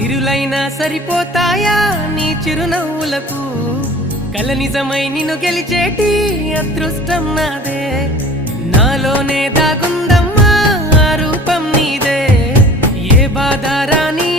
సిరులైనా సరిపోతాయా నీ చిరునవ్వులకు కల నిజమై నిన్ను గెలిచేటి అదృష్టం నాదే నాలోనే దాగుందమ్మా ఆ రూపం నీదే ఏ బాధ రాని